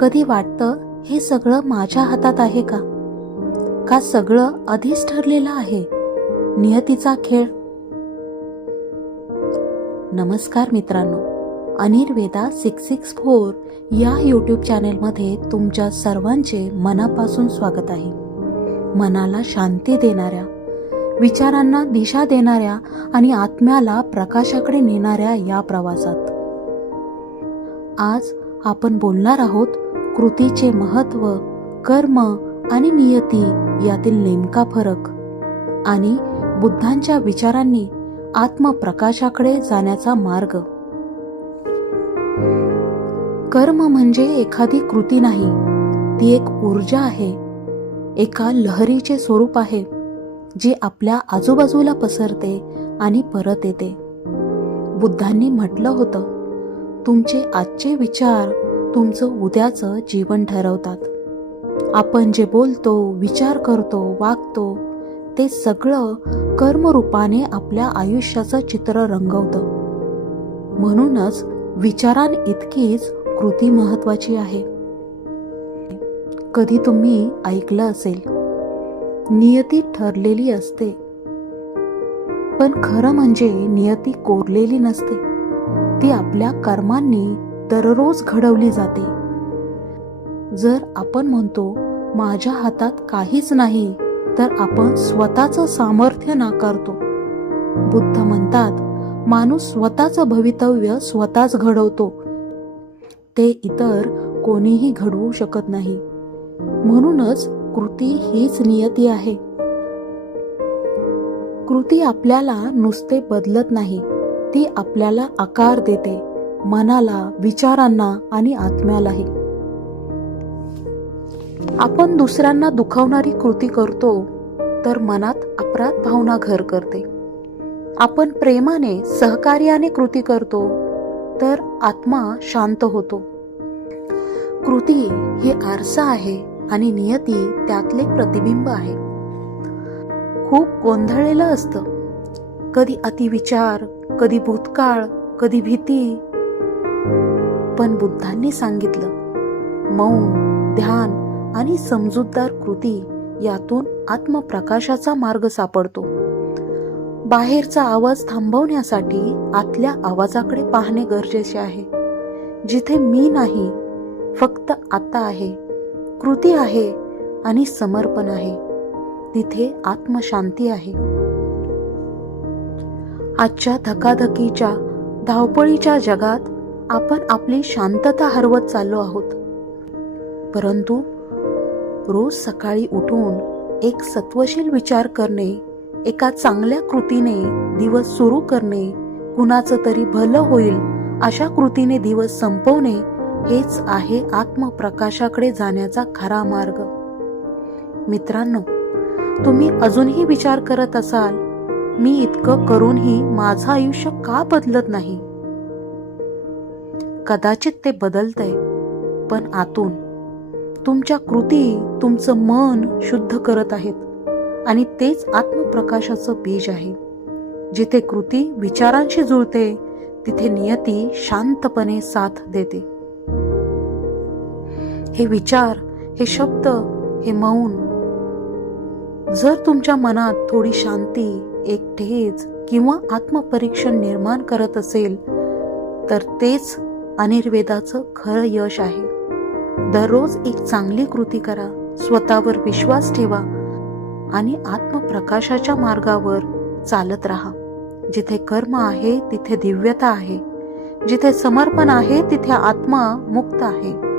कधी वाटतं हे सगळं माझ्या हातात आहे का? का सगळं आधीच ठरलेलं आहे? नियतीचा खेळ. नमस्कार मित्रांनो. अनिर्वेदा सिक्स सिक्स फोर या यूट्यूब चॅनेलमध्ये तुमच्या सर्वांचे मनापासून स्वागत आहे. मनाला शांती देणाऱ्या विचारांना दिशा देणाऱ्या आणि आत्म्याला प्रकाशाकडे नेणाऱ्या या प्रवासात. आज आपण बोलणार आहोत कृतीचे महत्त्व कर्म आणि नियती यातील नेमका फरक. आणि बुद्धांच्या विचारांनी आत्मप्रकाशाकडे जाण्याचा मार्ग. कर्म म्हणजे एखादी कृती नाही ती एक ऊर्जा आहे एका लहरीचे स्वरूप आहे जी आपल्या आजूबाजूला पसरते आणि परत येते. बुद्धांनी म्हटलं होतं तुमचे आजचे विचार तुमचं उद्याचं जीवन ठरवतात. आपण जे बोलतो विचार करतो वागतो ते सगळं कर्मरूपाने आपल्या आयुष्याचं चित्र रंगवतं. म्हणूनच विचारां इतकीच कृती महत्वाची आहे. कधी तुम्ही ऐकलं असेल नियती ठरलेली असते. पण खरं म्हणजे नियती कोरलेली नसते. ती आपल्या कर्मांनी दररोज घडवली जाते. जर आपण म्हणतो माझ्या हातात काहीच नाही तर आपण स्वतःचं सामर्थ्य नाकारतो. बुद्ध म्हणतात माणूस स्वतःचं भवितव्य स्वतःच घडवतो. ते इतर कोणीही घडवू शकत नाही. म्हणूनच कृती हीच नियती आहे. कृती आपल्याला नुसते बदलत नाही ती आपल्याला आकार देते. मनाला विचारांना आणि आत्म्यालाही. आपण दुसऱ्यांना दुखावणारी कृती करतो तर मनात अपराध भावना घर करते. आपण प्रेमाने सहकार्याने कृती करतो तर आत्मा शांत होतो. कृती ही आरसा आहे आणि नियती त्यातले प्रतिबिंब आहे. खूप गोंधळलेलं असतं. कधी अतिविचार कधी भूतकाळ कधी भीती पण बुद्धांनी सांगितलं मौन ध्यान आणि समजूतदार कृती यातून आत्मप्रकाशाचा मार्ग सापडतो. बाहेरचा आवाज थांबवण्यासाठी आतल्या आवाजाकडे पाहणे गरजेचे आहे. जिथे मी नाही फक्त आता आहे कृती आहे आणि समर्पण आहे. तिथे आत्मशांती आहे. आजच्या धकाधकीच्या धावपळीच्या जगात आपण आपली शांतता हरवत चाललो आहोत. परंतु रोज सकाळी उठून एक सत्वशील विचार करणे एका चांगल्या कृतीने दिवस सुरू करणे कुणाचं तरी भलं होईल अशा कृतीने दिवस संपवणे हेच आहे आत्मप्रकाशाकडे जाण्याचा खरा मार्ग. मित्रांनो तुम्ही अजूनही विचार करत असाल मी इतकं करूनही माझं आयुष्य का बदलत नाही? कदाचित ते बदलतंय. पण आतून तुमच्या कृती तुमचं मन शुद्ध करत आहेत. आणि तेच आत्मप्रकाशाचं बीज आहे. जिथे कृती विचारांशी जुळते तिथे नियती शांतपणे साथ देते. हे विचार हे शब्द हे मौन जर तुमच्या मनात थोडी शांती एक ठेच किंवा आत्मपरीक्षण निर्माण करत असेल तर तेच अनिर्वेदाचं खरं यश आहे. दररोज एक चांगली कृती करा स्वतःवर विश्वास ठेवा आणि आत्मप्रकाशाच्या मार्गावर चालत राहा. जिथे कर्म आहे तिथे दिव्यता आहे. जिथे समर्पण आहे तिथे आत्मा मुक्त आहे.